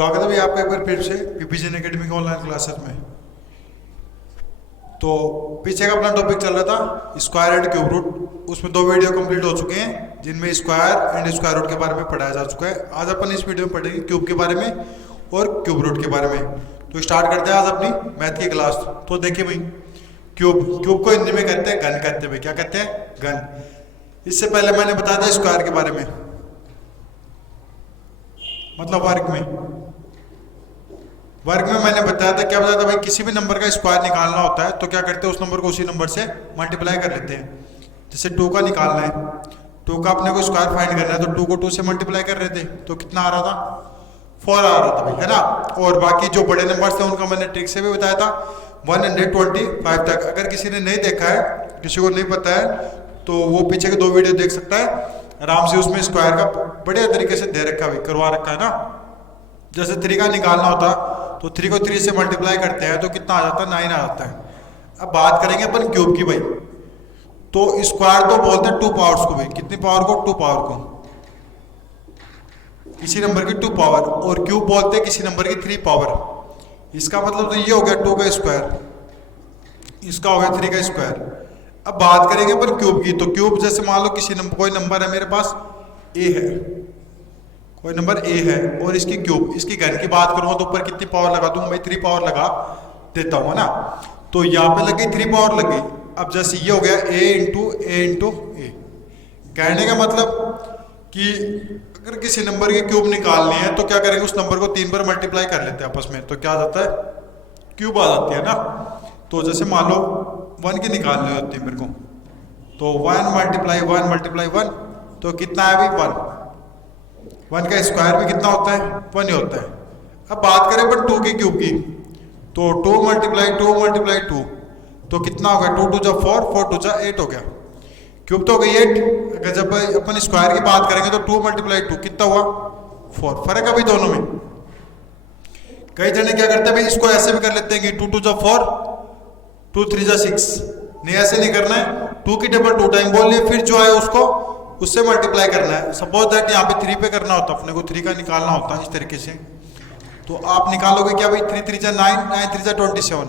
स्वागत है भाई आपका एक बार फिर से पीपीजन एकेडमी के ऑनलाइन क्लासेस में। तो पीछे का अपना टॉपिक चल रहा था स्क्वायर एंड क्यूब रूट। उसमें 2 वीडियो कंप्लीट हो चुके हैं जिनमें स्क्वायर एंड स्क्वायर रूट के बारे में पढ़ाया जा चुका है। आज अपन इस वीडियो में पढ़ेंगे क्यूब के बारे में और क्यूब रूट के बारे में। तो स्टार्ट करते हैं आज अपनी मैथ की क्लास। तो देखिए भाई, क्यूब को हिंदी में कहते हैं घन, कहते हैं भाई, क्या कहते हैं? घन। इससे पहले मैंने बताया था स्क्वायर के बारे में, मतलब वर्ग में मैंने बताया था, क्या बताया था भाई, किसी भी नंबर का स्क्वायर निकालना होता है तो क्या करते हैं, उस नंबर को उसी नंबर से मल्टीप्लाई कर लेते हैं। जैसे 2 का निकालना है, 2 का अपने को स्क्वायर फाइंड करना है तो 2 को 2 से मल्टीप्लाई कर रहे थे तो कितना आ रहा था? 4 आ रहा था भाई, है ना। और बाकी जो बड़े नंबर थे उनका मैंने ट्रिक से भी बताया था 125 तक। अगर किसी ने नहीं देखा है, किसी को नहीं पता है, तो वो पीछे के 2 वीडियो देख सकता है आराम से। उसमें स्क्वायर का बढ़िया तरीके से दे रखा है, करवा रखा है ना। जैसे 3 का निकालना होता तो 3 को 3 से मल्टीप्लाई करते हैं तो कितना आ जाता है? 9 आ जाता है। अब बात करेंगे अपन क्यूब की भाई। तो स्क्वायर तो बोलते हैं 2 पावर्स को भाई। कितनी पावर को? 2 पावर को, किसी नंबर की 2 पावर। और क्यूब बोलते हैं किसी नंबर की 3 पावर। इसका मतलब तो ये हो गया 2 का स्क्वायर, इसका हो गया 3 का स्क्वायर। अब बात करेंगे अपन क्यूब की। तो क्यूब जैसे मान लो कोई नंबर है मेरे पास ए है, कोई नंबर ए है और इसकी क्यूब, इसकी घन की बात करूंगा तो ऊपर कितनी पावर लगा दूंगा भाई? 3 पावर लगा देता हूँ ना। तो यहाँ पे लग गई 3 पावर लग गई। अब जैसे ये हो गया ए इंटू ए। कहने का मतलब कि अगर किसी नंबर की क्यूब निकालनी है तो क्या करेंगे, उस नंबर को 3 बार मल्टीप्लाई कर लेते हैं आपस में, तो क्या आ जाता है? क्यूब आ जाती है ना। तो जैसे मान लो 1 की निकालनी होती है मेरे को, तो 1 मल्टीप्लाई 1 तो कितना है भाई? 1 का स्क्वायर भी कितना होता है? 1 ही होता है। अब बात करें अपन 2 की क्यूब की, तो 2 मल्टीप्लाई 2 तो कितना हो गया? 2 2 जा 4, 4 2 जा 8 हो गया। क्यूब तो हो गई 8। अगर जब अपन स्क्वायर की बात करेंगे तो 2 मल्टीप्लाई 2 कितना हुआ? 4। फर्क है भाई दोनों में। कई जने क्या करते हैं भाई, इसको ऐसे भी कर लेते हैं कि 2 2 जा 4, 2 3 जा 6। नहीं, ऐसे नहीं करना है। 2 की टेबल 2 टाइम बोल लिया, फिर जो है उसको उससे मल्टीप्लाई करना है। सपोज दैट यहाँ पे 3 पे करना होता, अपने को 3 का निकालना होता है इस तरीके से। तो आप निकालोगे क्या भाई? 3 3 जा 9, 9 3 जा 27।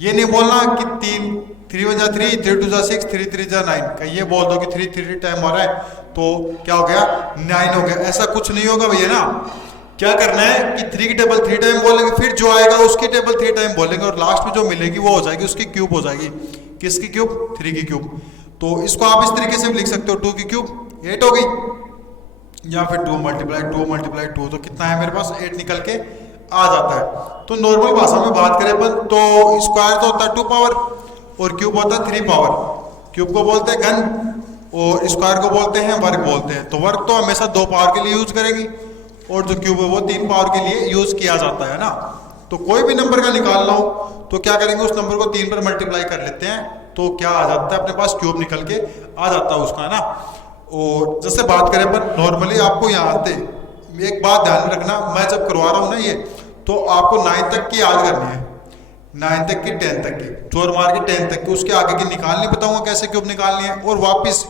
ये नहीं बोलना कि 3 1 जा 3, 3 2 जा 6, 3 3 जा 9। कहीं ये बोल दो कि 3 3 टाइम हो रहा है तो क्या हो गया? 9 हो गया। ऐसा कुछ नहीं होगा भैया ना। क्या करना है कि 3 की टेबल 3 टाइम बोलेंगे, फिर जो आएगा उसकी टेबल 3 टाइम बोलेंगे और लास्ट में जो मिलेगी वो हो जाएगी उसकी क्यूब हो जाएगी। किसकी क्यूब? 3 की क्यूब। तो इसको आप इस तरीके से भी लिख सकते हो, 2 की क्यूब 8 हो गई, या फिर 2 मल्टीप्लाई 2 तो कितना है मेरे पास? 8 निकल के आ जाता है। तो नॉर्मल भाषा में बात करें अपन तो स्क्वायर तो होता है 2 पावर और क्यूब होता है 3 पावर। क्यूब को बोलते हैं घन और स्क्वायर को बोलते हैं वर्ग बोलते हैं। तो वर्ग तो हमेशा 2 पावर के लिए यूज करेंगी और जो क्यूब है वो 3 पावर के लिए यूज किया जाता है ना। तो कोई भी नंबर का निकालना हो तो क्या करेंगे, उस नंबर को 3 पर मल्टीप्लाई कर लेते हैं तो क्या आ जाता है? अपने पास क्यूब निकल के आ जाता है उसका, है ना। और जैसे बात करें अपन नॉर्मली, आपको यहाँ आते एक बात ध्यान में रखना, मैं जब करवा रहा हूँ ना ये, तो आपको 9 तक की याद करनी है, 9 तक की, 10 तक की, जोर मार के 10 तक की। उसके आगे की निकालनी बताऊंगा कैसे क्यूब निकालनी है। और वापस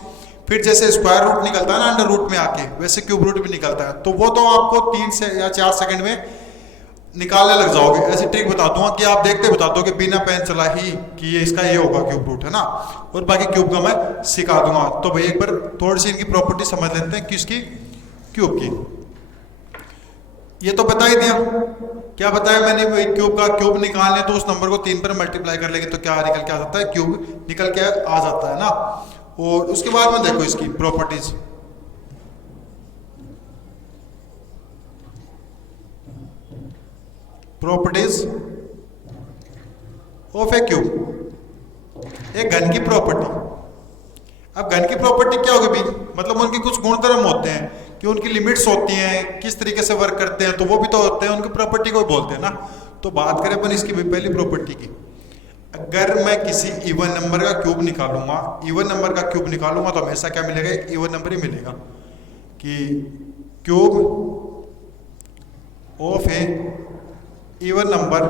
फिर जैसे स्क्वायर रूट निकलता है ना अंडर रूट में आके, वैसे क्यूब रूट भी निकलता है। तो वो तो आपको 3 से या 4 सेकंड में निकालने लग जाओगे। ऐसी ट्रिक बता दूंगा कि आप देखते बता दो कि बिना पेन चला ही कि ये इसका ये होगा क्यूब रूट, है ना। और बाकी क्यूब का मैं सिखा दूंगा। तो भाई एक बार थोड़ी सी इनकी प्रॉपर्टी समझ लेते हैं किसकी? क्यूब की। ये तो बता ही दिया, क्या बताया मैंने भाई? क्यूब का क्यूब निकालने तो उस नंबर को 3 पर मल्टीप्लाई कर लेंगे तो क्या निकल के आ जाता है? क्यूब निकल के आ जाता है ना। और उसके बाद में देखो इसकी properties. Properties of A cube, एक घन की प्रॉपर्टी। अब घन की प्रॉपर्टी क्या होगी भाई? मतलब उनके कुछ गुणधर्म होते हैं कि उनकी लिमिट्स होती हैं, किस तरीके से वर्क करते हैं, तो वो भी तो होते हैं, उनकी प्रॉपर्टी को बोलते हैं ना। तो बात करें अपन इसकी पहली प्रॉपर्टी की। अगर मैं किसी इवन नंबर का क्यूब निकालूंगा, इवन नंबर का क्यूब निकालूंगा तो हमेशा क्या मिलेगा? एक इवन नंबर ही मिलेगा। कि cube of A even number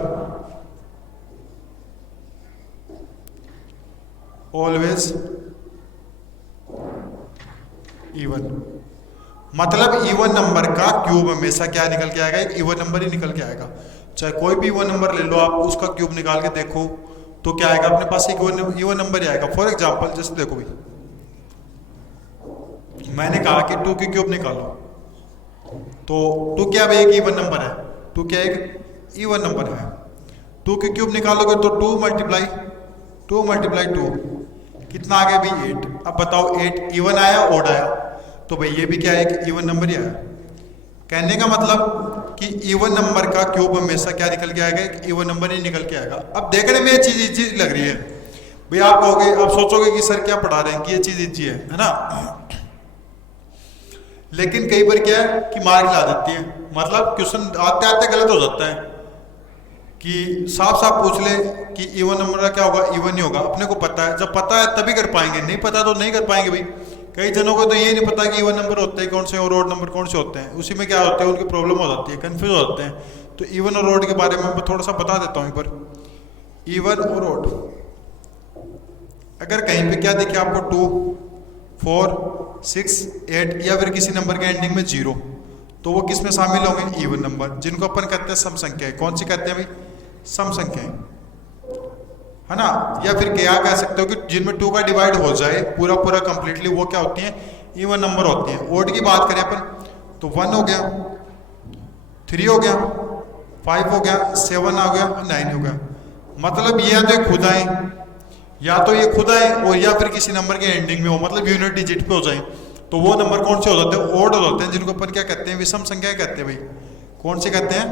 always even. मतलब इवन नंबर का क्यूब हमेशा क्या निकल के आएगा, एक इवन नंबर ही निकल के आएगा। चाहे कोई भी इवन नंबर ले लो आप, उसका क्यूब निकाल के देखो तो क्या आएगा अपने पास, एक इवन नंबर ही आएगा। फॉर एग्जांपल जैसे देखो भाई, मैंने कहा कि 2 की क्यूब निकालो, तो 2 क्या भाई एक इवन नंबर है, 2 क्या एक इवन नंबर है। 2 की क्यूब निकालोगे तो 2 मल्टीप्लाई 2 कितना आ गया भाई 8। अब बताओ 8 इवन आया ओड आया, तो भाई ये भी क्या है कि इवन नंबर ही आया। कहने का मतलब कि इवन नंबर का क्यूब हमेशा क्या निकल के आएगा, एक इवन नंबर ही निकल के आएगा। अब देखने में ये चीज इजी लग रही है भाई, आप कहोगे, आप सोचोगे कि सर क्या पढ़ा रहे हैं कि ये चीज इजी है ना। लेकिन कई बार क्या है कि मार खिला देती है, मतलब क्वेश्चन आते आते गलत हो जाता है कि साफ साफ पूछ ले कि इवन नंबर का क्या होगा, इवन ही होगा। अपने को पता है, जब पता है तभी कर पाएंगे, नहीं पता तो नहीं कर पाएंगे भाई। कई जनों को तो ये नहीं पता कि इवन नंबर होते हैं कौन से और ओड नंबर कौन से होते हैं, उसी में क्या होते हैं उनकी प्रॉब्लम हो जाती है, कंफ्यूज हो जाते हैं। तो इवन और ओड के बारे में मैं थोड़ा सा बता देता हूँ एक बार। इवन और ओड, अगर कहीं पे क्या दिखे आपको 2, 4, 6, 8 या फिर किसी नंबर के एंडिंग में 0, तो वो किस में शामिल होंगे, इवन नंबर, जिनको अपन कहते हैं सम संख्या। कौन सी कहते हैं भाई, सम संख्या है ना। या फिर क्या कह सकते हो कि जिनमें 2 का डिवाइड हो जाए पूरा पूरा कंप्लीटली, वो क्या होती हैं, इवन नंबर होती हैं। ओड की बात करें अपन तो 1 हो गया, 3 हो गया, 5 हो गया, 7 आ गया, 9 हो गया। मतलब ये या तो खुद आए, या तो ये खुद आए और या फिर किसी नंबर के एंडिंग में हो, मतलब यूनिट डिजिट पे हो जाए, तो वो नंबर कौन से हो जाते हैं, ओड हो जाते हैं, जिनको अपन क्या कहते हैं, विषम संख्या कहते हैं भाई। कौन से कहते हैं,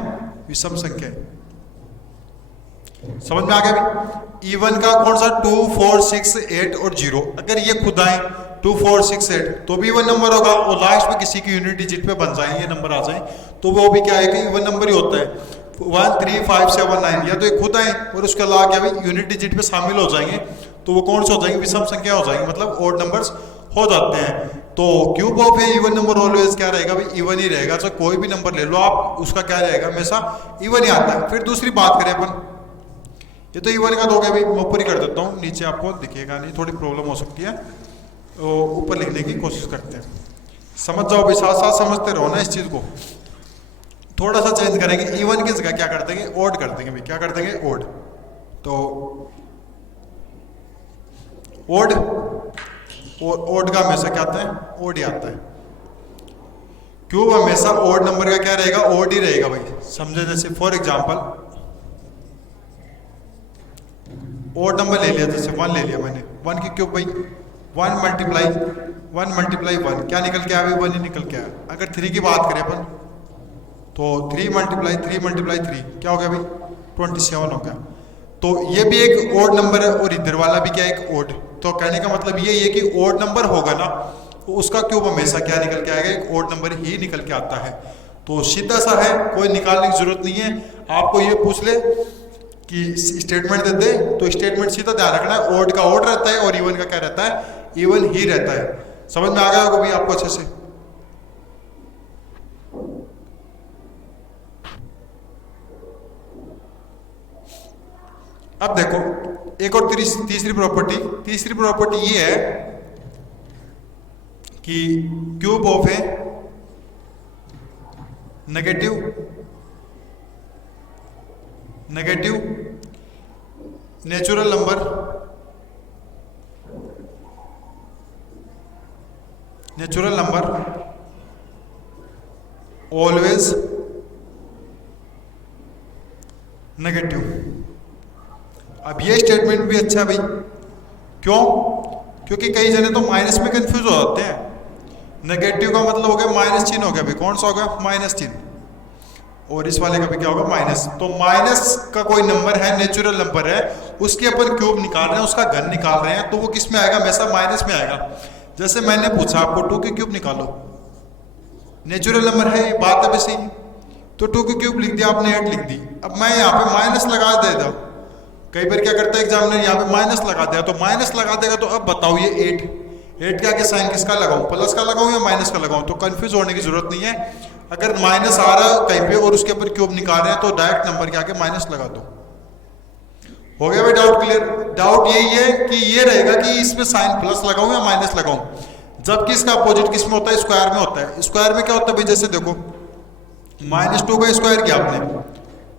विषम संख्या। समझ में आ गया भाई। इवन का कौन सा, 2, 4, 6, 8 और 0, अगर ये खुद आए 2, 4, 6, 8 तो भी इवन नंबर होगा, और लास्ट में किसी की यूनिट डिजिट पे बन जाए ये नंबर आ जाए तो वो भी क्या है कि इवन नंबर ही होता है। 1, 3, 5, 7, 9 या तो ये खुद आए और उसके अलावा क्या भाई यूनिट डिजिट पे शामिल हो जाएंगे, तो वो कौन से हो जाएंगे, विषम संख्या हो जाएंगे, मतलब ओड नंबर्स हो जाते हैं। तो cube of A even number always क्या रहेगा भाई, इवन ही रहेगा। तो कोई भी नंबर ले लो आप, उसका क्या रहेगा, हमेशा इवन ही आता है। फिर दूसरी बात करें अपन, ये तो इवन का तो हो गया भाई, मैं ऊपर ही कर देता हूँ, नीचे आपको दिखेगा नहीं, थोड़ी प्रॉब्लम हो सकती है, तो ऊपर लिखने की कोशिश करते हैं। समझ जाओ भाई, साथ साथ समझते रहो ना इस चीज को। थोड़ा सा चेंज करेंगे, इवन की जगह क्या कर देंगे, ओड कर देंगे भाई। क्या कर देंगे, ओड। तो ओड, और ओड का हमेशा क्या आता है, ओड ही आता है। क्यों, हमेशा ओड नंबर का क्या रहेगा, ओड ही रहेगा भाई। समझे, जैसे फॉर एग्जांपल ओड नंबर ले लिया, जैसे 1 ले लिया मैंने, 1 की क्यूब भाई 1 मल्टीप्लाई 1 क्या निकल के आया भाई, 1 ही निकल के आया। अगर 3 की बात करें अपन तो 3 मल्टीप्लाई 3 क्या हो गया भाई, 27 हो गया। तो ये भी एक ओड नंबर है और इधर वाला भी क्या है, एक ओड। तो कहने का मतलब ये है कि ओड नंबर होगा ना तो उसका क्यूब हमेशा क्या निकल के आएगा, एक ओड नंबर ही निकल के आता है। तो सीधा सा है, कोई निकालने की जरूरत नहीं है। आपको ये पूछ ले कि स्टेटमेंट दे दे तो स्टेटमेंट सीधा ध्यान रखना है, ओड का ओड रहता है और इवन का क्या रहता है, इवन ही रहता है। समझ में आ गया होगा भाई आपको अच्छे से। अब देखो एक और तीसरी प्रॉपर्टी ये है कि cube of A negative natural number always negative. अब ये स्टेटमेंट भी अच्छा है भाई, क्यों, क्योंकि कई जने तो माइनस में कंफ्यूज हो जाते हैं। नेगेटिव का मतलब हो गया माइनस चिन्ह हो गया भाई, कौन सा हो गया, माइनस चिन्ह, और इस वाले का भी क्या होगा, माइनस। तो माइनस का कोई नंबर है, नेचुरल नंबर है, उसके अपन क्यूब निकाल रहे हैं, उसका घन निकाल रहे हैं, तो वो किस में आएगा, हमेशा माइनस में आएगा। जैसे मैंने पूछा आपको 2 की क्यूब निकालो, नेचुरल नंबर है, बात है वैसे ही, तो 2 की क्यूब लिख दिया आपने, 8 लिख दी। अब मैं यहाँ पे माइनस लगा देता, कई बार क्या करता है एग्जामिनर, यहाँ पे माइनस लगा दिया, तो माइनस लगा देगा, तो अब बताओ ये 8 के आगे साइन किसका लगाऊं, प्लस का लगाऊं या माइनस का लगाऊं। तो कंफ्यूज होने की जरूरत नहीं है, अगर माइनस आ रहा है कहीं पे और उसके ऊपर क्यूब निकाल रहे हैं तो डायरेक्ट नंबर के आगे माइनस लगा दो। हो गया भाई डाउट क्लियर। डाउट यही है कि ये रहेगा कि इसमें साइन प्लस लगाऊं या माइनस लगाऊं। जबकि इसका अपोजिट किस में होता है, स्क्वायर में होता है। स्क्वायर में क्या होता है भाई, जैसे देखो -2 का स्क्वायर किया आपने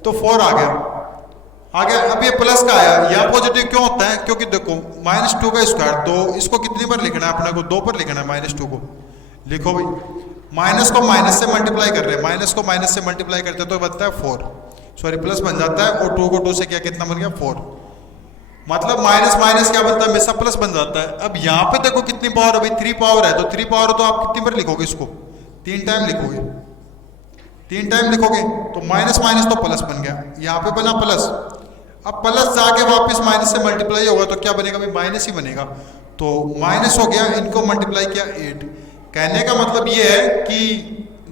तो 4 आ गया। अब ये प्लस का आया, यह पॉजिटिव क्यों होता है, क्योंकि देखो -2 का स्क्वायर, तो इसको कितनी बार लिखना है अपने को, 2 पर लिखना है -2 को। लिखो भाई, माइनस को माइनस से मल्टीप्लाई कर रहे हैं, माइनस को माइनस से मल्टीप्लाई करते हैं तो बनता है 4, सॉरी प्लस बन जाता है, और 2 को 2 से क्या कितना बन गया 4। मतलब माइनस माइनस क्या बनता है, हमेशा प्लस बन जाता है। अब यहाँ पे देखो कितनी पावर है भाई, 3 पावर है, तो 3 पावर तो आप कितनी बार लिखोगे इसको, 3 टाइम लिखोगे, 3 टाइम लिखोगे तो माइनस माइनस तो प्लस बन गया, यहाँ पे बना प्लस। अब प्लस जाके वापस माइनस से मल्टीप्लाई होगा तो क्या बनेगा भाई, माइनस ही बनेगा। तो माइनस हो गया, इनको मल्टीप्लाई किया 8। कहने का मतलब ये है कि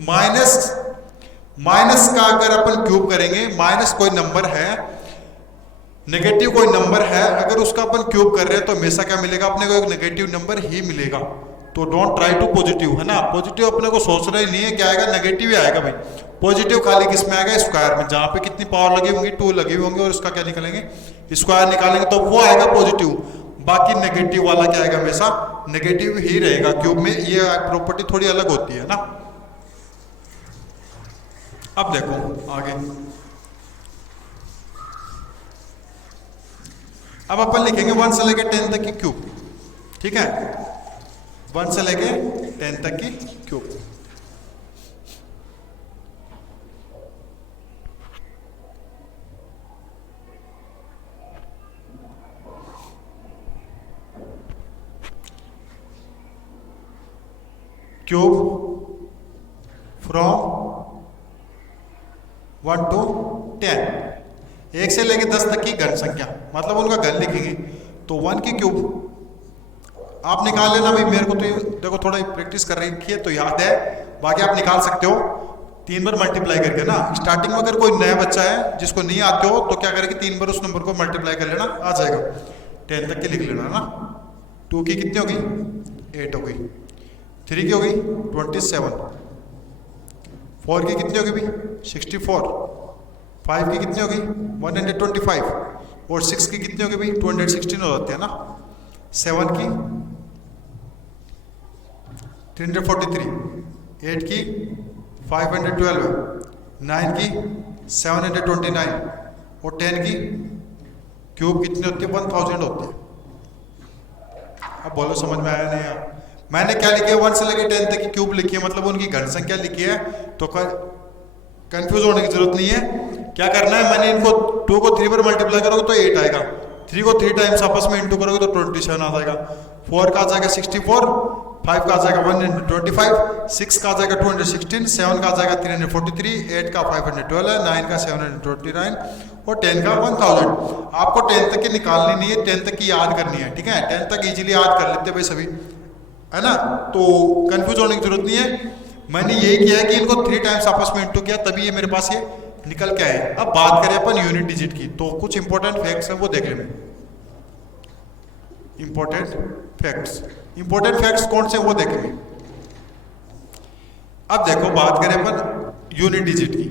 माइनस का अगर अपन क्यूब करेंगे, माइनस कोई नंबर है, नेगेटिव कोई नंबर है, अगर उसका अपन क्यूब कर रहे हैं तो हमेशा क्या मिलेगा अपने को, एक नेगेटिव नंबर ही मिलेगा। तो डोंट ट्राई टू पॉजिटिव, है ना, पॉजिटिव अपने को सोचना ही नहीं है, क्या आएगा नेगेटिव ही आएगा भाई। पॉजिटिव खाली किस में आएगा, स्क्वायर में, जहां पे कितनी पावर लगी होंगी 2 लगी होंगी और उसका क्या निकालेंगे, स्क्वायर निकालेंगे तो वो आएगा पॉजिटिव। बाकी नेगेटिव वाला क्या आएगा, हमेशा नेगेटिव ही रहेगा क्यूब में, ये प्रॉपर्टी थोड़ी अलग होती है ना। अब देखो आगे, अब अपन लिखेंगे 1 से लेके 10 तक की क्यूब, ठीक है, 1 से लेके 10 तक की क्यूब। क्यूब फ्रॉम 1 to 10, 1 से लेके 10 तक की घन संख्या, मतलब उनका घन लिखेंगे। तो 1 की क्यूब आप निकाल लेना भाई, मेरे को तो देखो थोड़ा प्रैक्टिस कर रखी है तो याद है, बाकी आप निकाल सकते हो 3 बार मल्टीप्लाई करके ना। स्टार्टिंग में अगर कोई नया बच्चा है जिसको नहीं आते हो तो क्या करेगी, 3 बार उस नंबर को मल्टीप्लाई कर लेना, आ जाएगा। 10 तक की लिख लेना ना। 2 की कितनी होगी, 8 हो गई। 3 की हो गई 27, 4 की कितनी होगी भाई 64, 5 की कितनी होगी 125, और 6 की कितनी होगी भाई 216 हो जाती है ना। 7 की 343, 8 की 512, 9 की 729, और 10 की क्यूब कितनी होती है 1000 होती है। अब बोलो समझ में आया नहीं आया। मैंने क्या लिखा है, 1 से लेकर 10 तक की क्यूब लिखी है, मतलब उनकी घन संख्या लिखी है, तो कंफ्यूज होने की जरूरत नहीं है। क्या करना है, मैंने इनको 2 को 3 बार मल्टीप्लाई करोगे तो 8 आएगा, 3 को 3 टाइम्स आपस में इंटू करोगे तो 27 आ जाएगा, 4 का आ जाएगा 64, 5 का आ जाएगा 125, 6 का आ जाएगा 216, 7 का आ जाएगा 343, 8 का 512, 9 का 729, और 10 का 1000। आपको 10 तक की निकालनी नहीं है, 10 तक की याद करनी है, ठीक है। 10 तक इजीली याद कर लेते भाई सभी, है ना, तो कंफ्यूज होने की जरूरत नहीं है। मैंने यही किया है कि इनको 3 टाइम्स आपस में इंटू किया, तभी ये मेरे पास ये निकल के आए। अब बात करें अपन यूनिट डिजिट की, तो कुछ इंपॉर्टेंट फैक्ट्स हैं वो देख लेंगे। इंपॉर्टेंट फैक्ट्स कौन से वो देखेंगे। अब देखो बात करें अपन यूनिट डिजिट की।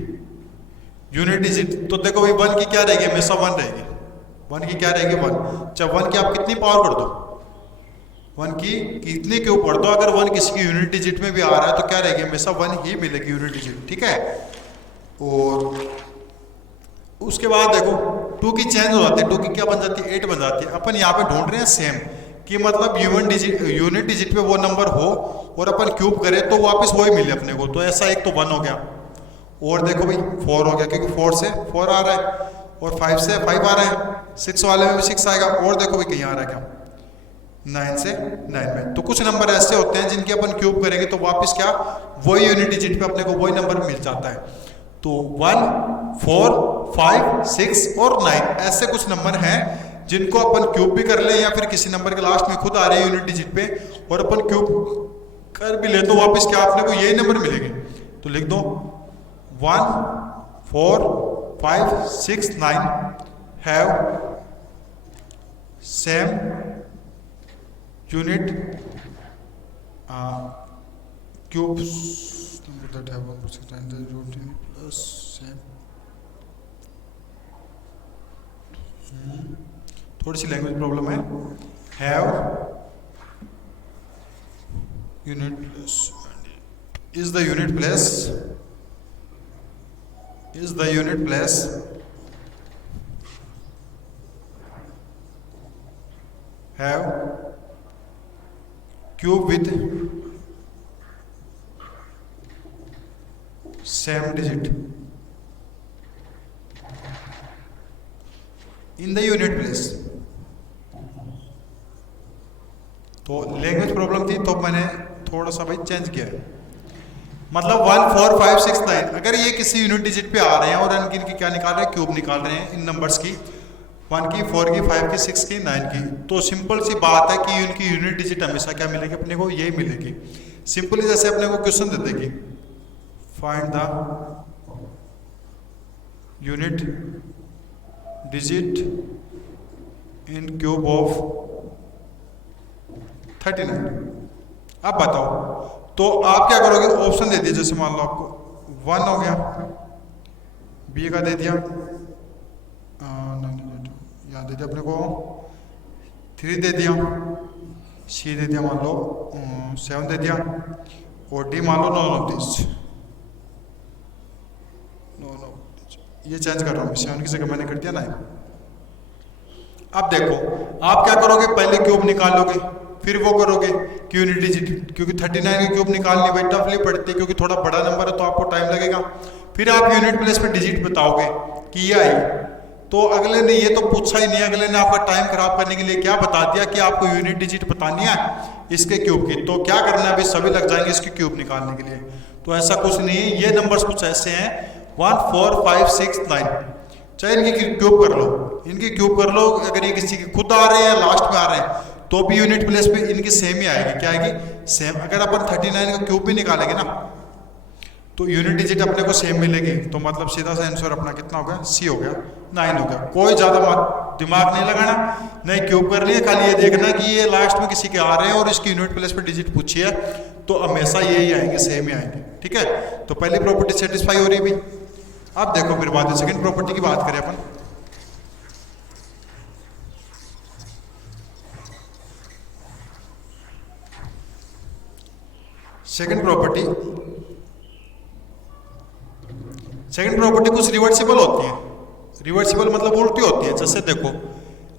यूनिट डिजिट तो देखो भाई 1 की क्या रहेगी, हमेशा 1 रहेगी। 1 की क्या रहेगी 1, चाहे 1 की आप कितनी पावर कर दो, 1 की कितनी क्यूब पढ़ दो, अगर 1 किसी की यूनिट डिजिट में भी आ रहा है तो क्या रहेगी, हमेशा 1 ही मिलेगी यूनिट डिजिट, ठीक है। और उसके बाद देखो 2 की चेंज हो जाती है, 2 की क्या बन जाती है 8 बन जाती है। अपन यहाँ पे ढूंढ रहे हैं सेम, कि मतलब यूनिट डिजिट पे वो नंबर हो और अपन क्यूब करें तो वापस वही मिले अपने को। तो ऐसा एक तो 1 हो गया, और देखो भाई 4 हो गया, क्योंकि 4 से 4 आ रहा है, और 5 से 5 आ रहा है, 6 वाले में भी 6 आएगा, और देखो भाई कहीं आ रहा है क्या 9 से 9 में। तो कुछ नंबर ऐसे होते हैं जिनके अपन क्यूब करेंगे तो वापस क्या वही यूनिट डिजिट पे अपने को वही नंबर मिल जाता है। तो 1, 4, 5, 6 और 9 ऐसे कुछ नंबर हैं जिनको अपन क्यूब भी कर ले, या फिर किसी नंबर के लास्ट में खुद आ रहे हैं यूनिट डिजिट पे और अपन क्यूब कर भी ले तो वापस क्या अपने को यही नंबर मिलेंगे। तो लिख दो 1, 4, 5, 6, 9 have same unit cubes that have 1 routine plus same। थोड़ी सी लैंग्वेज प्रॉब्लम है। Have unit place is the unit place have cube with same digit in the unit place। तो लैंग्वेज प्रॉब्लम थी तो मैंने थोड़ा सा भाई चेंज किया है। मतलब 1 4 5 6 9 अगर ये किसी यूनिट डिजिट पे आ रहे हैं और इनकी क्या निकाल रहे हैं, क्यूब निकाल रहे हैं इन नंबर्स की, 1 की 4 की 5 की 6 की 9 की, तो सिंपल सी बात है कि उनकी यूनिट डिजिट हमेशा क्या मिलेगी अपने को, यही मिलेगी। सिंपली जैसे अपने को क्वेश्चन दे देगी find the unit digit in cube of 39। अब बताओ तो आप क्या करोगे, ऑप्शन दे दिया, जैसे मान लो आपको 1 हो गया, बी का दे दिया, यहाँ दे दिया अपने को 3 दे दिया, सी दे दिया मान लो 7 दे दिया, और डी मान लो 9 ये चेंज कर रहा हूँ, 7 की जगह मैंने कर दिया 9। अब देखो आप क्या करोगे, पहले क्यूब निकालोगे फिर वो करोगे कि यूनिट डिजिट, क्योंकि 39 की क्यूब निकालनी भाई टफली पड़ती है क्योंकि थोड़ा बड़ा नंबर है तो आपको टाइम लगेगा। फिर आप यूनिट प्लेस पे डिजिट बताओगे कि ये आई, तो अगले ने ये तो पूछा ही नहीं, अगले ने आपका टाइम खराब करने के लिए क्या बता दिया कि आपको यूनिट डिजिट बतानी है इसके क्यूब की, तो क्या करना है अभी सभी लग जाएंगे इसकी क्यूब निकालने के लिए। तो ऐसा कुछ नहीं है, ये नंबर्स कुछ ऐसे हैं 1 4 5 6 9, चाहे इनकी क्यूब कर लो, इनकी क्यूब कर लो, अगर ये किसी के खुद आ रहे हैं लास्ट में आ रहे हैं तो भी यूनिट प्लेस पे इनकी सेम ही आएगी, क्या आएगी सेम। अगर अपन 39 का क्यूब भी निकालेंगे ना तो यूनिट डिजिट अपने को सेम मिलेगी, तो मतलब सीधा सा आंसर अपना कितना हो गया, सी हो गया, 9 हो गया। कोई ज्यादा दिमाग नहीं लगाना, नहीं क्यूब करनी है, खाली ये देखना कि ये लास्ट में किसी के आ रहे हैं और इसकी यूनिट प्लेस पे डिजिट पूछी है तो हमेशा यही आएंगे, सेम ही आएंगे, ठीक है। तो पहली प्रॉपर्टी सेटिस्फाई हो रही है भाई। अब देखो फिर बात है सेकंड प्रॉपर्टी की बात करें अपन। सेकंड प्रॉपर्टी कुछ रिवर्सिबल होती है। रिवर्सिबल मतलब उल्टी होती है। जैसे देखो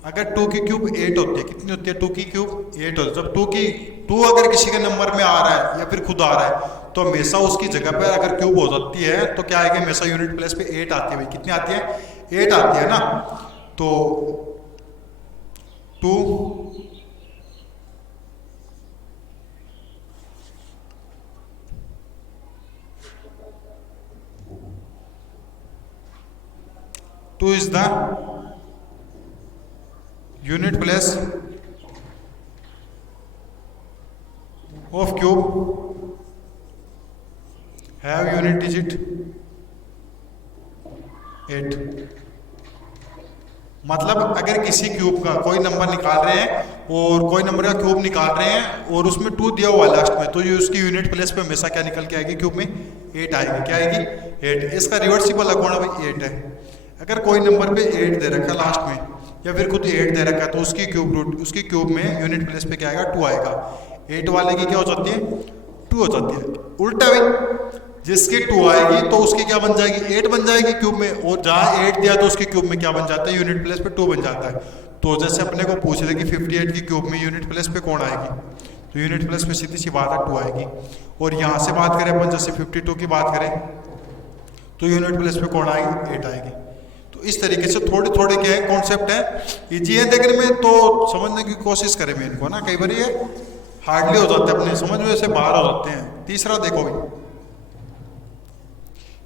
अगर 2 की क्यूब 8 होती है, कितनी होती है 2 की क्यूब 8 होती है। जब 2 अगर किसी के नंबर में आ रहा है या फिर खुद आ रहा है तो हमेशा उसकी जगह पर अगर क्यूब हो जाती है तो क्या आएगी, हमेशा यूनिट प्लेस पे 8 आती है भाई। कितनी आती है, 8 आती है ना। तो 2 is the unit place of cube have unit digit 8। मतलब अगर किसी क्यूब का कोई नंबर निकाल रहे हैं और कोई नंबर का क्यूब निकाल रहे हैं और उसमें 2 दिया हुआ है लास्ट में, तो ये उसकी यूनिट प्लेस पे हमेशा क्या निकल के आएगी, क्यूब में 8 आएगी। क्या आएगी, 8। इसका रिवर्सिबल है कौन है भाई, 8 है। अगर कोई नंबर पे 8 दे रखा है लास्ट में या फिर खुद 8 दे रखा है तो उसकी क्यूब में यूनिट प्लेस पे क्या आएगा, 2 आएगा। 8 वाले की क्या हो जाती है, 2 हो जाती है। उल्टा भाई, जिसकी 2 आएगी तो उसकी क्या बन जाएगी, 8 बन जाएगी क्यूब में, और जहाँ 8 दिया तो उसकी क्यूब में क्या बन जाता है, यूनिट प्लेस पे 2 बन जाता है। तो जैसे अपने को पूछ रहे कि 58 की क्यूब में यूनिट प्लेस पे कौन आएगी, तो यूनिट प्लेस पे सीधी सी बात है 2 आएगी। और यहाँ से बात करें अपन, जैसे 52 की बात करें तो यूनिट प्लेस पे कौन आएगी, 8 आएगी। इस तरीके से थोड़े थोड़े क्या है कॉन्सेप्ट है, इजी है देखने में, तो समझने की कोशिश करें मैं इनको ना। कई बार ये हार्डली हो जाते हैं, अपने समझ में से बाहर हो जाते हैं। तीसरा देखो भाई,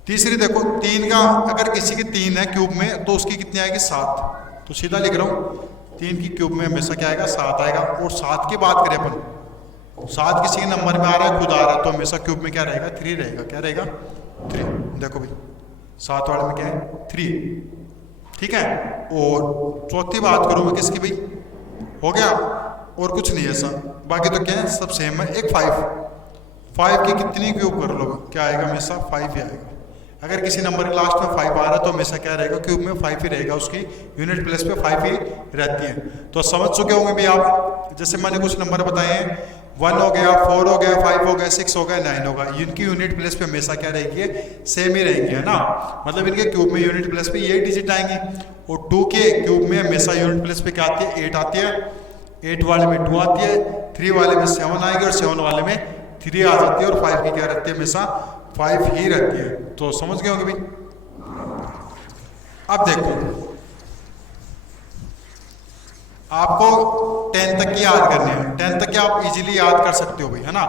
तीसरी देखो 3 का अगर किसी की 3 है क्यूब में तो उसकी कितनी आएगी, 7। तो सीधा लिख रहा हूँ 3 की क्यूब में हमेशा क्या आएगा, 7 आएगा। और 7 की बात करें अपन, 7 किसी के नंबर में आ रहा है, खुद आ रहा है, तो हमेशा क्यूब में क्या रहेगा, 3 रहेगा। क्या रहेगा, 3। देखो भाई 7 वाले में क्या है, 3, ठीक है। और चौथी बात करूं मैं किसकी भाई, हो गया और कुछ नहीं ऐसा, बाकी तो क्या है सब सेम है। एक 5 की कितनी क्यूब कर लो, क्या आएगा, हमेशा 5 ही आएगा। अगर किसी नंबर के लास्ट में 5 आ रहा है तो हमेशा क्या रहेगा, क्यूब में 5 ही रहेगा, उसकी यूनिट प्लेस पे 5 ही रहती है। तो समझ चुके होंगे भी आप। जैसे मैंने कुछ नंबर बताए हैं 1 हो गया, 4 हो गया, 5 हो गया, 6 हो गया, 9 होगा। इनकी यूनिट प्लेस पे हमेशा क्या रहेगी, सेम ही रहेंगी, है ना। मतलब इनके क्यूब में यूनिट प्लेस पे ये डिजिट आएंगी, और 2 के क्यूब में हमेशा यूनिट प्लेस पे क्या आती है, 8 आती है। 8 वाले में 2 आती है, 3 वाले में 7 आएगी, और 7 वाले में 3 आ जाती है, और 5 की क्या रहती है, हमेशा 5 ही रहती है। तो समझ गए होंगे भाई। अब देखो, आपको 10 तक की याद करनी है। 10 तक की आप इजीली याद कर सकते हो भाई, है ना।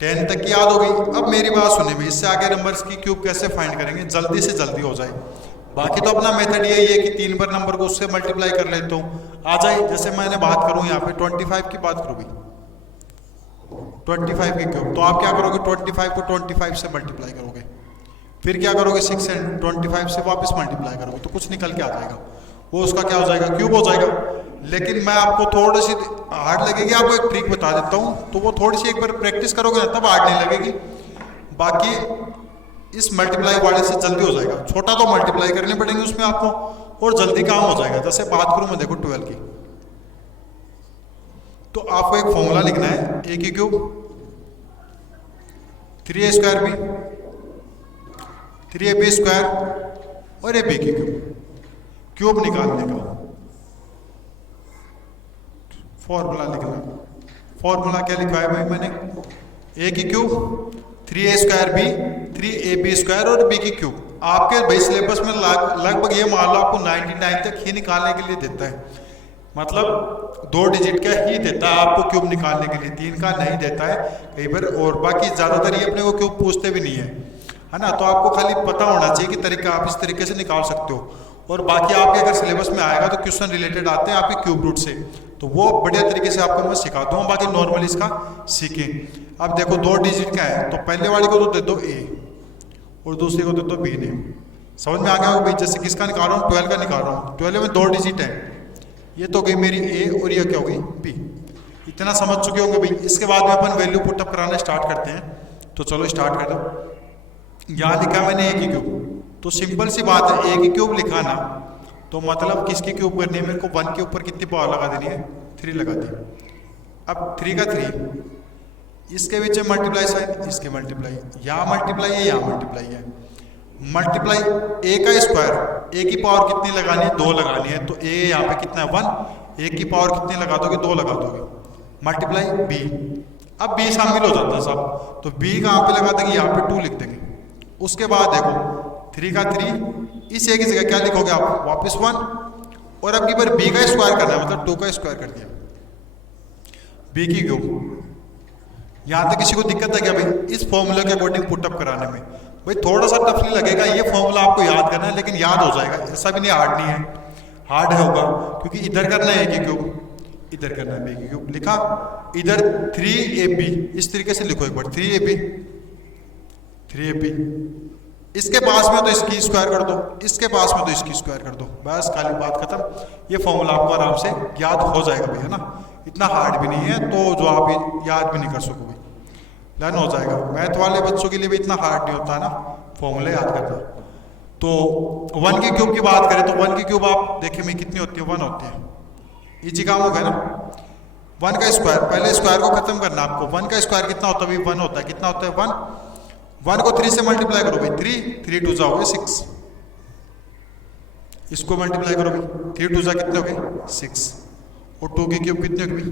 10 तक की याद हो गई। अब मेरी बात सुनिए भाई, इससे आगे नंबर्स की क्यूब कैसे फाइंड करेंगे, जल्दी से जल्दी हो जाए। बाकी तो अपना मेथड यही है कि 3 बार नंबर को उससे मल्टीप्लाई कर लेता हूँ, आ जाए। जैसे मैंने बात करूँ यहाँ पे 25 की बात करूँ भाई, 25 की क्यूब, तो आप क्या करोगे, 25 को 25 से मल्टीप्लाई करोगे, फिर क्या करोगे, 6 से 25 से वापस मल्टीप्लाई करोगे, तो कुछ निकल के आ जाएगा, वो उसका क्या हो जाएगा, क्यूब हो जाएगा। लेकिन मैं आपको थोड़ी सी हार्ड लगेगी, आपको एक ट्रिक बता देता हूँ, तो वो थोड़ी सी एक बार प्रैक्टिस करोगे ना, तब हार्ड नहीं लगेगी। बाकी इस मल्टीप्लाई वाले से जल्दी हो जाएगा। छोटा तो मल्टीप्लाई करने पड़ेंगे उसमें आपको, और जल्दी काम हो जाएगा। जैसे बात करूँ मैं, देखो 12 की, तो आपको एक फॉर्मूला लिखना है, ए की cube 3a square b, 3ab square और ab की क्यूब निकालने का फॉर्मूला लिखना। फॉर्मूला क्या लिखा है भाई मैंने, a की cube 3a square b, 3ab square और b की क्यूब। आपके भाई सिलेबस में लगभग ये मान लो आपको 99 तक ही निकालने के लिए देता है, मतलब 2 डिजिट का ही देता है आपको क्यूब निकालने के लिए, 3 का नहीं देता है कई बार। और बाकी ज़्यादातर ये अपने को क्यूब पूछते भी नहीं है ना। तो आपको खाली पता होना चाहिए कि तरीका आप इस तरीके से निकाल सकते हो। और बाकी आपके अगर सिलेबस में आएगा तो क्वेश्चन रिलेटेड आते हैं आपके क्यूब रूट से, तो वो बढ़िया तरीके से आपको मैं सिखाता हूँ। बाकी नॉर्मली इसका सीखें। अब देखो 2 डिजिट का है, तो पहले वाले को तो दे दो ए, और दूसरे को दे दो बी ने। समझ में आ गया होगा भाई। जैसे किसका निकाल रहा हूँ, 12 का निकाल रहा हूँ, 12 में 2 डिजिट है, ये तो गई मेरी ए और ये क्या हो गई बी। इतना समझ चुके होंगे भाई। इसके बाद में अपन वैल्यू पुटअप कराना स्टार्ट करते हैं, तो चलो स्टार्ट कर दो। यहाँ लिखा मैंने ए की क्यूब, तो सिंपल सी बात है, ए की क्यूब लिखा ना, तो मतलब किसकी क्यूब करनी है मेरे को, 1 के ऊपर कितनी पावर लगा देनी है, 3 लगा दी। अब 3 का 3, इसके बीच में मल्टीप्लाई साइन, इसके मल्टीप्लाई, यहाँ मल्टीप्लाई है, यहाँ मल्टीप्लाई है। मल्टीप्लाई ए का स्क्वायर, ए की पावर कितनी लगानी है, 2 लगानी है, तो ए यहाँ पे कितना है 1, ए की पावर कितनी लगा दोगे, 2 लगा दोगे। मल्टीप्लाई बी, अब बी शामिल हो जाता है सब, तो बी कहाँ पे लगा देंगे, यहाँ पे 2 लिख देंगे। उसके बाद देखो 3 का 3, इस ए की जगह क्या लिखोगे आप, वापस 1, और अब की बार बी का स्क्वायर करना है, मतलब 2 का स्क्वायर कर दिया, बी की क्यूब। यहाँ तक किसी को दिक्कत है क्या भाई इस फॉर्मूला के अकॉर्डिंग पुटअप कराने में? भाई थोड़ा सा टफ नहीं लगेगा, ये फॉर्मूला आपको याद करना है, लेकिन याद हो जाएगा, ऐसा भी नहीं हार्ड नहीं है, हार्ड है होगा, क्योंकि इधर करना है ए की क्यूब, इधर करना है बी की क्यूब। लिखा, इधर 3ab, इस तरीके से लिखो एक बार, 3ab, 3ab, इसके पास में तो इसकी स्क्वायर कर दो, इसके पास में तो इसकी स्क्वायर कर दो, बस खाली बात खत्म। ये फॉर्मूला आपको आराम से याद हो जाएगा भाई, है ना, इतना हार्ड भी नहीं है, तो जो आप याद भी नहीं कर सकोगे, लर्न हो जाएगा। मैथ वाले बच्चों के लिए भी इतना हार्ड नहीं होता है ना फॉर्मूले याद करना। तो 1 की क्यूब की बात करें तो 1 की क्यूब आप देखें में कितनी होती है, 1 होती है, इजी काम हो गया ना। 1 का स्क्वायर, पहले स्क्वायर को खत्म करना आपको। 1 का स्क्वायर कितना होता है, 1 होता है, कितना होता है 1, 1 को 3 से मल्टीप्लाई करो भाई, 3 2 जाओगे 6, इसको मल्टीप्लाई करो भाई, 3 2 जा कितने हो गए 6, और 2 की क्यूब कितने हो गई,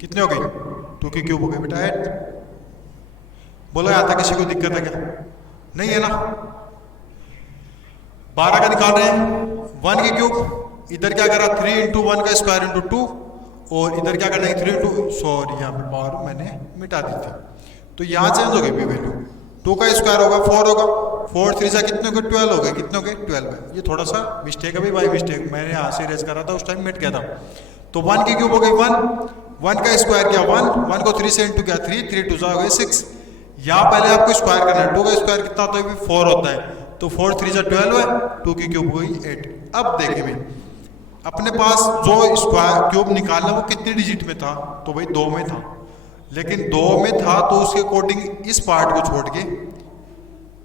कितने हो गई, 2 की क्यूब हो गई बेटा 8। बोलो यहाँ तक किसी को दिक्कत है क्या, नहीं है ना। 12 का निकाल रहे हैं, 1 की क्यूब, इधर क्या करा 3 × 1 का स्क्वायर × 2, और इधर क्या करना है 3 × सॉरी यहाँ पे पावर मैंने मिटा दी थी, तो यहाँ चेंज हो गई भी वैल्यू। 2 का स्क्वायर होगा 4 होगा, 4 3 से कितने हो गए 12 हो गए, कितने हो गए 12 है। ये थोड़ा सा मिस्टेक है भाई, बाई मिस्टेक, मैंने यहाँ से रेज करा था उस टाइम मिट गया था। तो 1 की क्यूब हो गई 1 का स्क्वायर क्या 1 को 3 से इंटू क्या 3 2 जा हो गए 6। यहाँ पहले आपको स्क्वायर करना है, 2 का स्क्वायर कितना होता है 4 होता है, तो 4 3 से 12 है, 2 की क्यूब हो गई 8। अब देखें भाई अपने पास जो स्क्वायर क्यूब निकालना वो कितने डिजिट में था, तो भाई 2 में था, लेकिन 2 में था तो उसके अकॉर्डिंग इस पार्ट को छोड़ के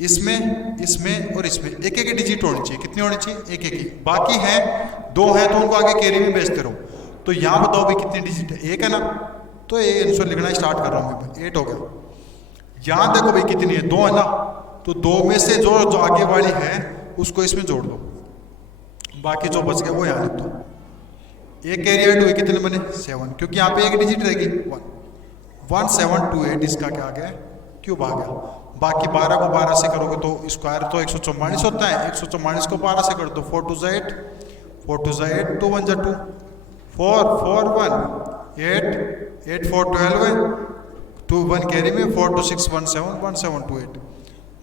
इसमें, इसमें और इसमें एक एक डिजिट होनी चाहिए, कितनी होनी चाहिए एक एक ही, बाकी हैं 2 हैं तो उनको आगे कैरी में भेजते रहो। तो यहाँ बताओ भाई कितनी डिजिट है, एक है ना, तो ये आंसर लिखना स्टार्ट कर रहा हूँ मैं, 8 हो गया। यहाँ देखो भाई कितनी है, 2 है ना, तो 2 में से जो आगे वाली है उसको इसमें जोड़ दो, बाकी जो बच गया वो यहाँ लिख दो। एक कैरी आउट हुई, कितने बने 7, क्योंकि यहाँ पे एक डिजिट रहेगी 1, 1728 इसका क्या आ गया, क्यूब आ गया। बाकी 12 को 12 से करोगे तो स्क्वायर तो 144 होता है, 144 को 12 से कर दो, 4 2 8, 4 2 8, 2 1 2, 4 4 1 8, 8 4 12 है, 2 1 कैरी में, 4 2 6 1 7, 1 7 2 8।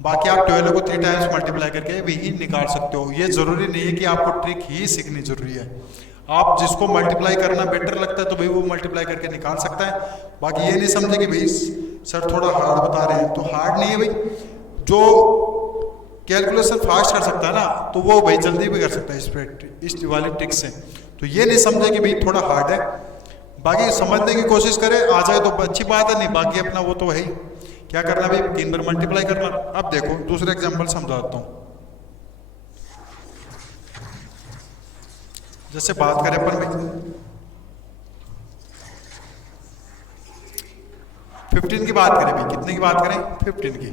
बाकी आप 12 को 3 टाइम्स मल्टीप्लाई करके भी ही निकाल सकते हो। ये जरूरी नहीं है कि आपको ट्रिक ही सीखनी जरूरी है, आप जिसको मल्टीप्लाई करना बेटर लगता है तो भाई वो मल्टीप्लाई करके निकाल सकता है। बाकी ये नहीं समझे कि भाई सर थोड़ा हार्ड बता रहे हैं, तो हार्ड नहीं है भाई, जो कैलकुलेशन फास्ट कर सकता है ना तो वो भाई जल्दी भी कर सकता है इस वाली ट्रिक से। तो ये नहीं समझे कि भाई थोड़ा हार्ड है, बाकी समझने की कोशिश करें, आ जाए तो अच्छी बात है, नहीं बाकी अपना वो तो है ही, क्या करना भाई 3 बार मल्टीप्लाई करना। अब देखो दूसरा एग्जाम्पल समझाता हूँ। जैसे बात करें अपन भाई 15 की बात करें भाई, कितने की बात करें 15 की।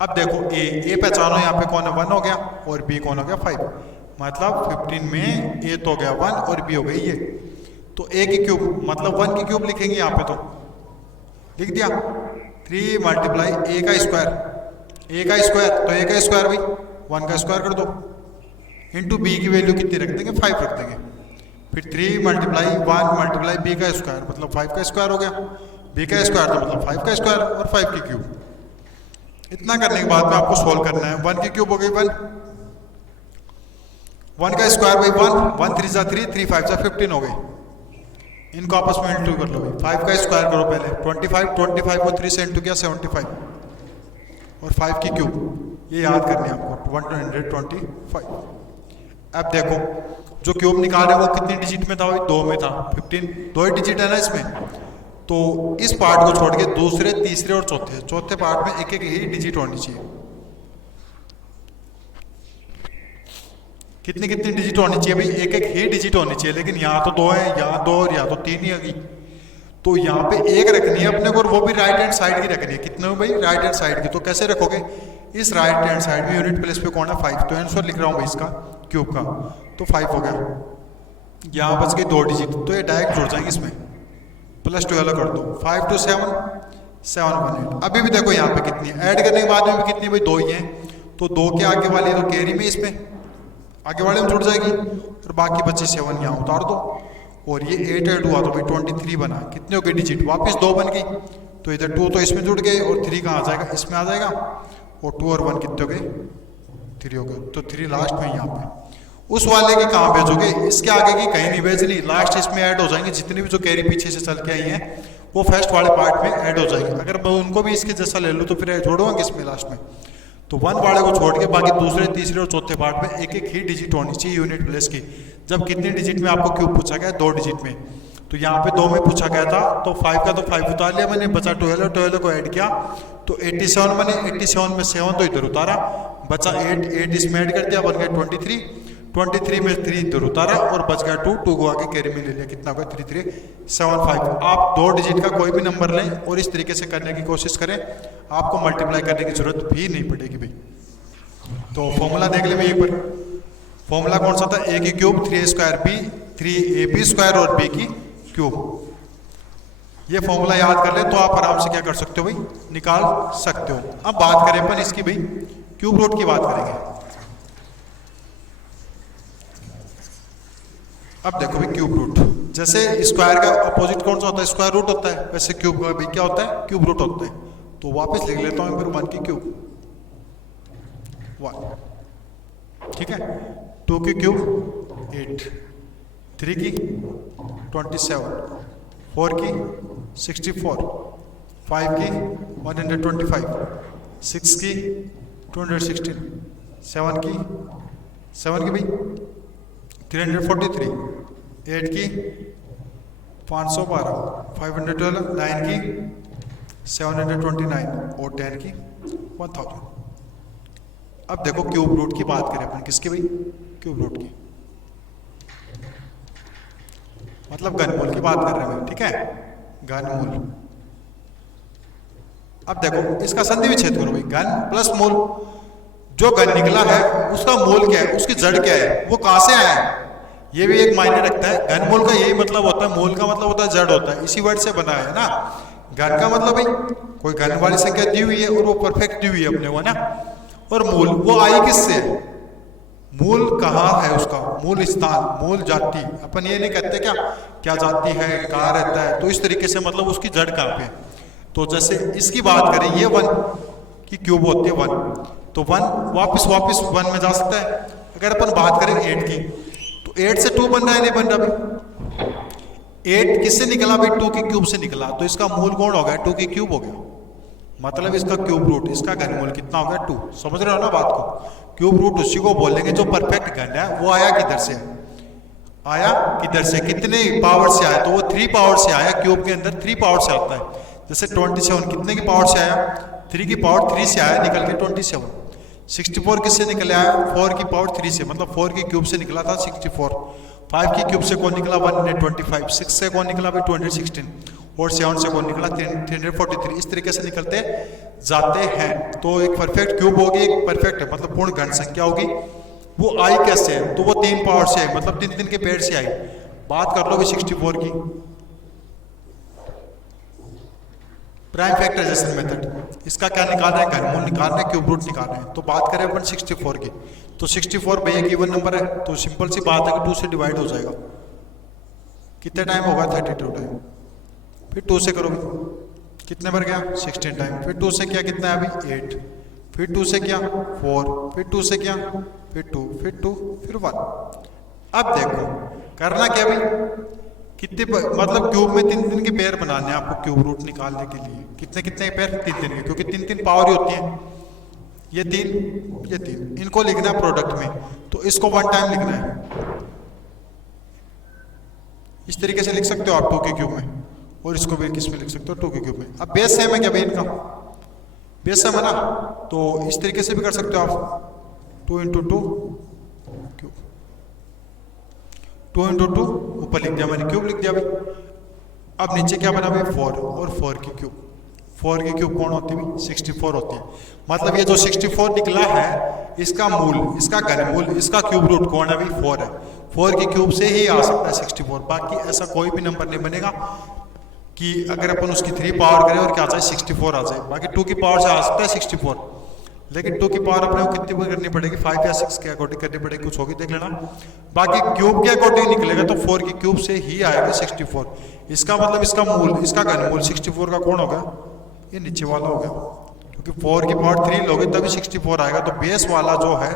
अब देखो ए पहचानो, यहाँ पे कौन है 1 हो गया और बी कौन हो गया 5, मतलब 15 में ए तो हो गया 1 और बी हो गई ये, तो ए की क्यूब मतलब 1 की क्यूब लिखेंगे यहाँ पे, तो लिख दिया 3 मल्टीप्लाई ए का स्क्वायर, ए का स्क्वायर तो ए का स्क्वायर भाई 1 का स्क्वायर कर दो, इंटू बी की वैल्यू कितनी रख देंगे 5 रख देंगे, फिर 3 मल्टीप्लाई 1 मल्टीप्लाई बी का स्क्वायर मतलब 5 का स्क्वायर हो गया, बी का स्क्वायर तो मतलब 5 का स्क्वायर और 5 की क्यूब। इतना करने के बाद में आपको सोल्व करना है, 1 की क्यूब हो गई 1, 1 का स्क्वायर भाई 1, 1 3 जा 3, 3 5 जा 15 हो गई, इनको आपस में इंटू कर लो भाई, 5 का स्क्वायर करो पहले 25, 25 को 3 से इंटू किया 75 और 5 की क्यूब, ये याद करनी है आपको 125। अब देखो जो क्यूब निकाल रहे हैं वो कितनी डिजिट में था भाई, 2 में था, 15 2 ही डिजिट है ना इसमें, तो इस पार्ट को छोड़ के दूसरे तीसरे और चौथे पार्ट में एक एक ही डिजिट होनी चाहिए। कितनी कितनी डिजिट होनी चाहिए भाई, एक एक ही डिजिट होनी चाहिए, लेकिन यहाँ तो 2 है, यहाँ 2 और यहाँ तो 3 ही होगी, तो यहाँ पे एक रखनी है अपने को, और वो भी राइट हैंड साइड की रखनी है। कितने हो भाई राइट हैंड साइड की, तो कैसे रखोगे, इस राइट हैंड साइड में यूनिट प्लेस पे कौन है 5, तो आंसर लिख रहा हूँ भाई इसका क्यूब का, तो 5 हो गया, यहाँ बच गई 2 डिजिट, तो ये डायरेक्ट जुड़ जाएंगे इसमें, प्लस 12 कर दो, 5 2 7 7 1 8। अभी भी देखो यहाँ पे कितनी है, ऐड करने के बाद में भी कितनी है भाई 2 ही है, तो 2 के आगे वाली तो कैरी में इसमें आगे वाले में जुड़ जाएगी, और बाकी बची 7 यहाँ उतार दो, और ये 8 ऐड हुआ तो भाई 23 बना, कितने हो गए डिजिट, वापस 2 बन गई, तो इधर 2 तो इसमें जुड़ गए और 3 कहाँ आ जाएगा, इसमें आ जाएगा, और 2 और 1 कितने हो गए 3 हो गए, तो 3 लास्ट में यहाँ पे। उस वाले की कहाँ भेजोगे, इसके आगे की कहीं नहीं भेजनी, लास्ट इसमें ऐड हो जाएंगे, जितनी भी जो कैरी पीछे से चल के आई है वो फर्स्ट वाले पार्ट में ऐड हो जाएंगे। अगर मैं उनको भी इसके जैसा ले लूँ तो फिर जोड़ूंगा इसमें लास्ट में, तो 1 वाले को छोड़ के बाकी दूसरे तीसरे और चौथे पार्ट में एक एक ही डिजिट होनी चाहिए यूनिट प्लेस की। जब कितनी डिजिट में आपको क्यूब पूछा गया 2 डिजिट में, तो यहाँ पे 2 में पूछा गया था, तो 5 का तो 5 उतार लिया मैंने, बचा 12, 12 को ऐड किया तो 87 बने, 87 में 7 तो इधर उतारा, बचा 8, 8 इसमें ऐड कर दिया, बन गया 23, 23 में 3 इधर उतारा और बच गया 2, 2 को आगे कैरी में ले लिया, कितना होगा 3 3 7 5। आप 2 डिजिट का कोई भी नंबर लें और इस तरीके से करने की कोशिश करें, आपको मल्टीप्लाई करने की जरूरत भी नहीं पड़ेगी भाई। तो फॉर्मूला देख ले भाई एक बार, फॉर्मूला कौन सा था, ए की cube 3a square b, 3ab square और बी की क्यूब। ये फॉर्मूला याद कर ले तो आप आराम से क्या कर सकते हो भाई, निकाल सकते हो। अब बात करें अपन इसकी भाई क्यूब रूट की बात करेंगे। अब देखो भाई क्यूब रूट, जैसे स्क्वायर का अपोजिट कौन सा होता है, स्क्वायर रूट होता है, वैसे क्यूब का भी क्या होता है, क्यूब रूट होता है। तो वापस लिख लेता हूं 1 की क्यूब 1, ठीक है, 2 की क्यूब 8, 3 की 27, 4 की 64, 5 की 125, 6 की 216, 7 की भाई 343, 8 की 512, 512, 9 की 729 और 10 की 1000। अब देखो क्यूब रूट की बात करें अपन, किसकी भाई, क्यूब रूट की। मतलब घनमूल की बात कर रहे हैं, ठीक है, घनमूल। अब देखो इसका संधि विच्छेद करो भाई, घन प्लस मूल, जो घन निकला है उसका मूल क्या है, उसकी जड़ क्या है, वो कहां से आया है, ये भी एक मायने रखता है। घनमूल का यही मतलब होता है, मूल का मतलब होता है जड़ होता है, इसी वर्ड से बना है ना। घन का मतलब भाई कोई घन वाली संख्या दी हुई है और वो परफेक्ट दी हुई है अपने को ना, और मूल वो आई किससे है, मूल कहाँ है उसका, मूल स्थान, मूल जाति। अपन ये नहीं कहते क्या क्या जाति है, कहाँ रहता है, तो इस तरीके से मतलब उसकी जड़ कहाँ पे। तो जैसे इसकी बात करें, ये 1 की क्यूब होती है 1, तो 1 वापस 1 में जा सकता है। अगर अपन बात करें 8 की, तो 8 से 2 बन रहा है, नहीं बन रहा भाई। 8 किससे निकला भाई, 2 की क्यूब से निकला, तो इसका मूल कौन हो गया, 2 की क्यूब हो गया, मतलब इसका क्यूब रूट, इसका घनमूल कितना हो गया 2। समझ रहे हो ना बात को। क्यूब रूट उसी को बोलेंगे जो परफेक्ट घन है। वो आया किधर से, आया किधर से, कितने पावर से आया, तो वो 3 पावर से आया, क्यूब के अंदर 3 पावर से आता है। जैसे 27 कितने की पावर से आया, 3 की पावर 3 से आया, निकल के 27। 64 किससे निकल आया, 4 की पावर 3 से, मतलब 4 की क्यूब से निकला था 64। 5 की क्यूब से कौन निकला 125, 6 से कौन निकला भाई 216, और 7 से कौन निकला 343। इस तरीके से निकलते जाते हैं। तो एक परफेक्ट क्यूब होगी, एक परफेक्ट मतलब पूर्ण घन संख्या होगी। वो आई कैसे है, तो वो 3 पावर से आई, मतलब 3 के पेड़ से आई। बात कर लो भी 64 की, प्राइम फैक्टराइजेशन मेथड, इसका क्या निकाल रहे हैं, घनमूल निकाल रहे हैं, क्यूब रूट निकाल रहे हैं। तो बात करें अपन 64 की, तो 64 भाई एक इवन नंबर है, तो सिंपल सी बात है कि 2 से डिवाइड हो जाएगा। कितने टाइम होगा, 32 टाइम। फिर 2 से करोगे, कितने बार गया 16 टाइम। फिर 2 से किया कितना है अभी 8, फिर 2 से किया 4, फिर 2 से किया, फिर 2, फिर 2, फिर 1। अब देखो करना क्या भाई, कितने मतलब क्यूब में 3 के पेयर बनाने हैं आपको क्यूब रूट निकालने के लिए। कितने कितने पेयर, 3 के, क्योंकि 3 पावर ही होती है। ये 3 इनको लिखना है प्रोडक्ट में, तो इसको 1 टाइम लिखना है। इस तरीके से लिख सकते हो आप 2 के क्यूब में, और इसको भी किस में लिख सकते हो 2 के क्यूब में। अब बेस सेम है क्या भाई, इनका बेस सेम है ना, तो इस तरीके से भी कर सकते हो आप, 2 × 2 क्यूब, 2 × 2 ऊपर लिख दिया मैंने, क्यूब लिख दिया भाई। अब नीचे क्या बना भाई 4, और 4 की क्यूब। 4 की क्यूब कौन होती है भाई 64 होती है। मतलब ये जो 64 निकला है, इसका मूल, इसका घनमूल, इसका क्यूब रूट कौन है भाई 4 है। 4 की क्यूब से ही आ सकता है 64, बाकी ऐसा कोई भी नंबर नहीं बनेगा कि अगर अपन उसकी 3 पावर करें और क्या आ जाए 64 आ जाए। बाकी 2 की पावर से आ सकता है 64, लेकिन 2 की पावर अपने को कितनी करनी पड़ेगी, 5 या 6 के अकॉर्डिंग करनी पड़ेगी, कुछ होगी देख लेना। बाकी क्यूब के अकॉर्डिंग निकलेगा तो 4 की क्यूब से ही आएगा 64। इसका मतलब इसका मूल, इसका घनमूल 64 का कौन होगा, ये नीचे वाला हो गया, क्योंकि 4 की पावर 3 लोगे तभी 64 आएगा। तो बेस वाला जो है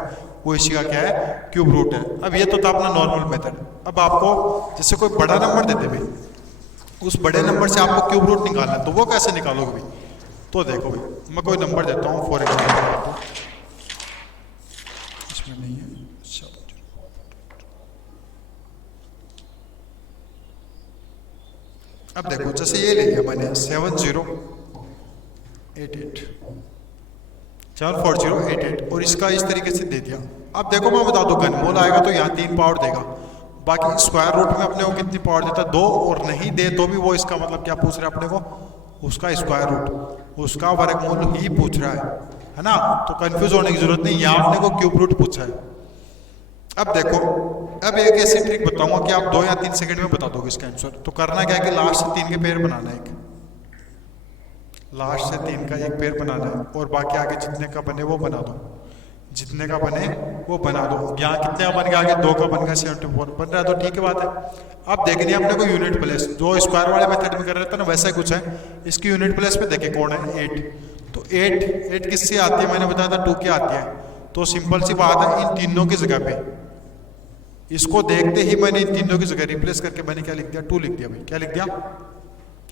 वो इसी का क्या है, क्यूब रूट है। अब ये तो था अपना नॉर्मल मेथड। अब आपको जैसे कोई बड़ा नंबर देते भाई, उस बड़े नंबर से आपको क्यूब रूट निकालना है, तो वो कैसे निकालोगे भाई। तो देखो भाई मैं कोई नंबर देता हूँ, फॉर एग्जाम्पल इसमें नहीं है, अब देखो जैसे ये ले लिया मैंने 74088 और इसका इस तरीके से दे दिया। अब देखो मैं बता दूं, घनमूल आएगा तो यहाँ 3 पावर देगा, बाकी स्क्वायर रूट में अपने को कितनी पावर देता है 2, और नहीं दे तो भी वो इसका मतलब क्या पूछ रहा है अपने को, उसका स्क्वायर रूट, उसका वर्गमूल ही पूछ रहा है ना। तो कंफ्यूज होने की जरूरत नहीं, यहाँ अपने को क्यूब रूट पूछा है। अब देखो, अब एक ऐसी ट्रिक बताऊंगा कि आप 2 या 3 सेकंड में बता दोगे इसका आंसर। तो करना क्या है कि लास्ट से 3 के पेयर बनाना है, एक लास्ट से 3 का एक पेयर बनाना है, और बाकी आगे जितने का बने वो बना दो, जितने का बने वो बना दो। यहाँ कितने का बन गया, आगे 2 का बन गया, 74 बन रहा है, तो ठीक है बात है। अब देखनी है अपने को यूनिट प्लेस, जो स्क्वायर वाले मेथड में कर रहे थे ना वैसा ही कुछ है। इसकी यूनिट प्लेस पे देखे कौन है 8, तो 8 किससे आती है, मैंने बताया था 2 की आती है। तो सिंपल सी बात है, इन तीनों की जगह पे इसको देखते ही मैंने इन तीनों की जगह रिप्लेस करके मैंने क्या लिख दिया 2 लिख दिया भाई। क्या लिख दिया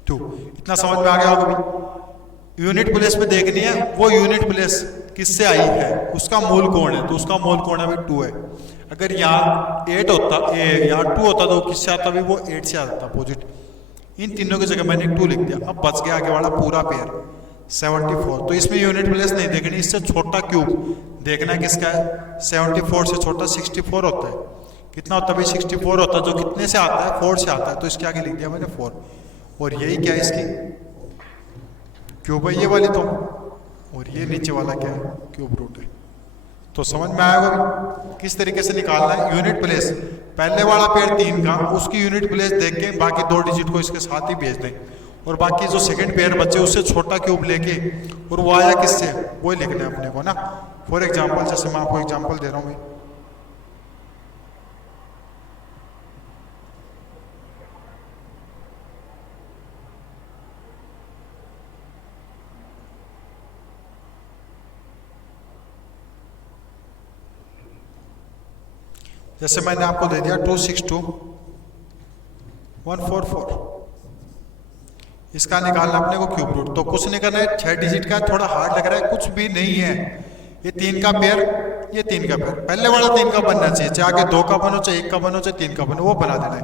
2। इतना समझ में आ गया होगा भाई। यूनिट प्लेस पे देखनी है वो यूनिट प्लेस किससे आई है, उसका मूल कौन है, तो उसका मूल कौन है भाई 2 है। अगर यहाँ 8 होता, यहाँ 2 होता तो किससे आता भाई, वो 8 से आता अपोजिट। इन तीनों की जगह मैंने 2 लिख दिया। अब बच गया आगे वाला पूरा पेयर 74। तो इसमें यूनिट प्लेस नहीं देखनी, इससे छोटा क्यूब देखना किसका है, 74 से छोटा 64 होता है। कितना होता है भाई 64 होता है, जो कितने से आता है 4 से आता है, तो इसके आगे लिख दिया मैंने 4। और यही क्या है इसकी क्यूब है ये वाली, तो और ये नीचे वाला क्या है क्यूब रूट है। तो समझ में आएगा भी किस तरीके से निकालना है। यूनिट प्लेस पहले वाला पेयर 3 का, उसकी यूनिट प्लेस देख के बाकी 2 डिजिट को इसके साथ ही भेज दें, और बाकी जो सेकंड पेयर बचे उससे छोटा क्यूब लेके और वो आया किससे वो लिखना है अपने को ना। फॉर एग्जाम्पल जैसे मैं आपको एग्जाम्पल दे रहा हूँ भाई, जैसे मैंने आपको दे दिया 262144, इसका निकालना अपने को क्यूब रूट। तो कुछ नहीं करना है, 6 डिजिट का थोड़ा हार्ड लग रहा है, कुछ भी नहीं है। ये 3 का पेयर, ये 3 का पेयर, पहले वाला 3 का बनना चाहिए, चाहे आगे 2 का बनो, चाहे 1 का बनो, चाहे 3 का बनो, वो बना देना है।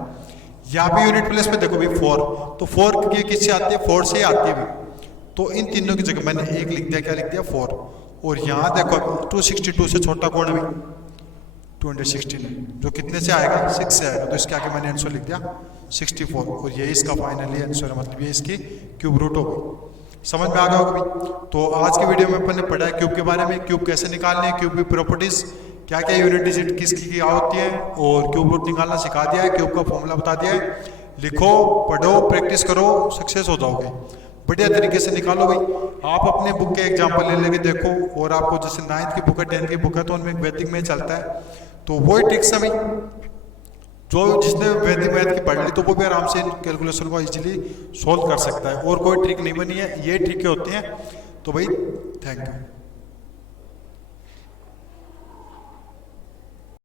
यहाँ पे यूनिट प्लेस में देखो भाई 4, तो 4 की किससे आती है 4 से ही आती है भी, तो इन तीनों की जगह मैंने 1 लिख दिया, क्या लिख दिया 4। और यहाँ देखो 262 से छोटा कौन है भाई 216 है, जो कितने से आएगा 6 से आएगा, तो इसके आगे मैंने आंसर लिख दिया 64, और ये इसका फाइनली आंसर है, मतलब ये इसकी क्यूब रूट हो गई। समझ में आ गया होगा भाई। तो आज के वीडियो में अपन ने पढ़ा है क्यूब के बारे में, क्यूब कैसे निकालने हैं, क्यूब की प्रॉपर्टीज क्या क्या, यूनिट डिजिट किसकी क्या होती है, और क्यूब रूट निकालना सिखा दिया है, क्यूब का फॉर्मूला बता दिया है। लिखो, पढ़ो, प्रैक्टिस करो, सक्सेस हो जाओगे, बढ़िया तरीके से निकालो भाई। आप अपने बुक के एग्जाम्पल ले लेके देखो, और आपको जैसे 9th की बुक है 10th की बुक है, तो उनमें वैदिक में चलता है, तो वही ट्रिक्स है भाई, जो जिसने वैदिक मैथ की पढ़ ली तो वो भी आराम से कैलकुलेशन को इजीली सोल्व कर सकता है, और कोई ट्रिक नहीं बनी है, ये ट्रिकें होती हैं। तो भाई थैंक यू।